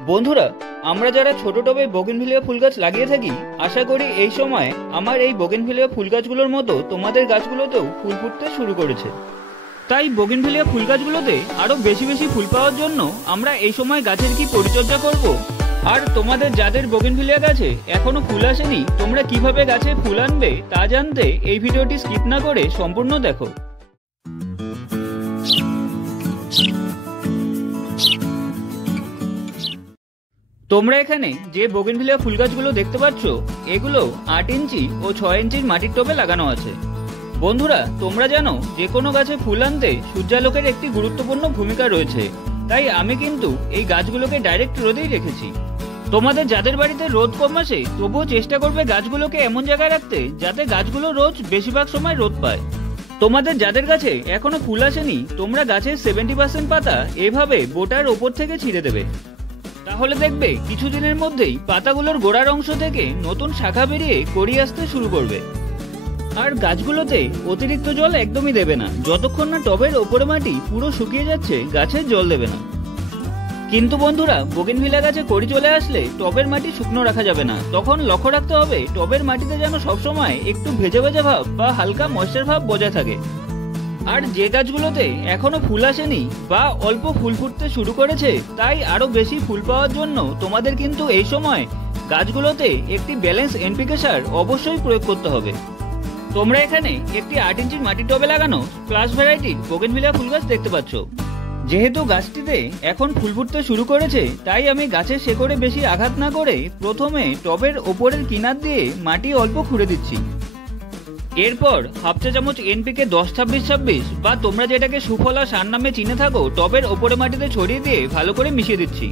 বন্ধুরা, আমরা যারা ছোট টবে বোগেনভিলিয়া ফুল গাছ লাগিয়ে থাকি, আশা করি এই সময় আমার এই বোগেনভিলিয়া ফুল গাছগুলোর মতো তোমাদের গাছগুলোতেও ফুল ফুটতে শুরু করেছে। তাই বোগেনভিলিয়া ফুল গাছগুলোতে আরো বেশি বেশি ফুল পাওয়ার জন্য আমরা এই সময় গাছের কি পরিচর্যা করব, আর তোমাদের যাদের বোগেনভিলিয়া গাছে এখনো ফুল আসেনি তোমরা কিভাবে গাছে ফুল আনবে তা জানতে এই ভিডিওটি স্কিপ না করে সম্পূর্ণ দেখো। তোমরা এখানে যে বোগেনভিলিয়া ফুল গাছগুলো দেখতে পাচ্ছ, এগুলো 8 ইঞ্চি ও 6 ইঞ্চির মাটির টবে লাগানো আছে। বন্ধুরা, তোমরা জানো যে কোনো গাছে ফুল আনতে সূর্যালোকের একটি গুরুত্বপূর্ণ ভূমিকা রয়েছে, তাই আমি কিন্তু এই গাছগুলোকে ডাইরেক্ট রোদেই রেখেছি। তোমাদের যাদের বাড়িতে রোদ কম আসে তবুও চেষ্টা করবে গাছগুলোকে এমন জায়গায় রাখতে যাতে গাছগুলো রোজ বেশিরভাগ সময় রোদ পায়। তোমাদের যাদের গাছে এখনো ফুল আসেনি তোমরা গাছের 70% পাতা এভাবে বোটার ওপর থেকে ছিঁড়ে দেবে, তাহলে দেখবে কিছুদিনের মধ্যেই পাতাগুলোর গোড়ার অংশ থেকে নতুন শাখা বেরিয়ে কড়ি আসতে শুরু করবে। আর গাছগুলোতে অতিরিক্ত জল একদমই দেবে না, যতক্ষণ না টবের ওপরে মাটি পুরো শুকিয়ে যাচ্ছে গাছে জল দেবে না। কিন্তু বন্ধুরা, বোগেনভিলিয়া গাছে কড়ি চলে আসলে টবের মাটি শুকনো রাখা যাবে না, তখন লক্ষ্য রাখতে হবে টবের মাটিতে যেন সবসময় একটু ভেজা ভেজা ভাব বা হালকা ময়েশ্চার ভাব বজায় থাকে। আর যে গাছগুলোতে এখনো ফুল আসেনি বা অল্প ফুল ফুটতে শুরু করেছে, তাই আরো বেশি ফুল পাওয়ার জন্য তোমাদের কিন্তু এই সময় গাছগুলোতে একটি ব্যালেন্স এনপিকে সার অবশ্যই প্রয়োগ করতে হবে। তোমরা এখানে একটি 8 ইঞ্চির মাটির টবে লাগানো প্লাস ভ্যারাইটির বোগেনভিলিয়া ফুল গাছ দেখতে পাচ্ছ। যেহেতু গাছটিতে এখন ফুল ফুটতে শুরু করেছে, তাই আমি গাছের শেকড়ে বেশি আঘাত না করে প্রথমে টবের ওপরের কিনার দিয়ে মাটি অল্প খুঁড়ে দিচ্ছি। এরপর হাফ চা চামচ এনপিকে 10-26-26 বা তোমরা যেটাকে সুফলা সার নামে চিনে থাকো টবের ওপরে মাটিতে ছড়িয়ে দিয়ে ভালো করে মিশিয়ে দিচ্ছি।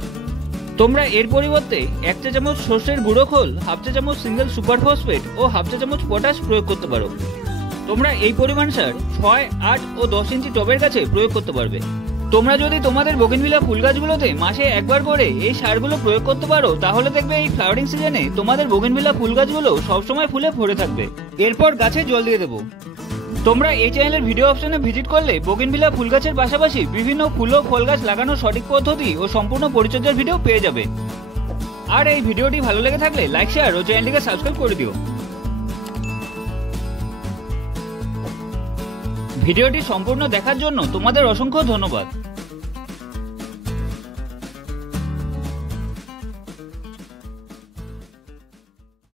তোমরা এর পরিবর্তে 1 চা চামচ সর্ষের গুঁড়ো খোল, হাফ চা চামচ সিঙ্গেল সুপার ফসফেট ও হাফ চা চামচ পটাশ প্রয়োগ করতে পারো। তোমরা এই পরিমাণ সার 6, 8 ও 10 ইঞ্চি টবের কাছে প্রয়োগ করতে পারবে। তোমরা যদি তোমাদের বোগেনভিলিয়া ফুল গাছগুলোতে মাসে একবার করে এই সারগুলো প্রয়োগ করতে পারো, তাহলে দেখবে এই ফ্লাওয়ারিং সিজনে তোমাদের বোগেনভিলিয়া ফুল গাছগুলো সবসময় ফুলে ভরে থাকবে। এরপর গাছে জল দিয়ে দেবো। তোমরা এই চ্যানেলের ভিডিও অপশনে ভিজিট করলে বোগেনভিলিয়া ফুল গাছের পাশাপাশি বিভিন্ন ফুল ও ফল গাছ লাগানোর সঠিক পদ্ধতি ও সম্পূর্ণ পরিচর্যার ভিডিও পেয়ে যাবে। আর এই ভিডিওটি ভালো লেগে থাকলে লাইক, শেয়ার ও চ্যানেলটিকে সাবস্ক্রাইব করে দিও। ভিডিওটি সম্পূর্ণ দেখার জন্য তোমাদের অসংখ্য ধন্যবাদ।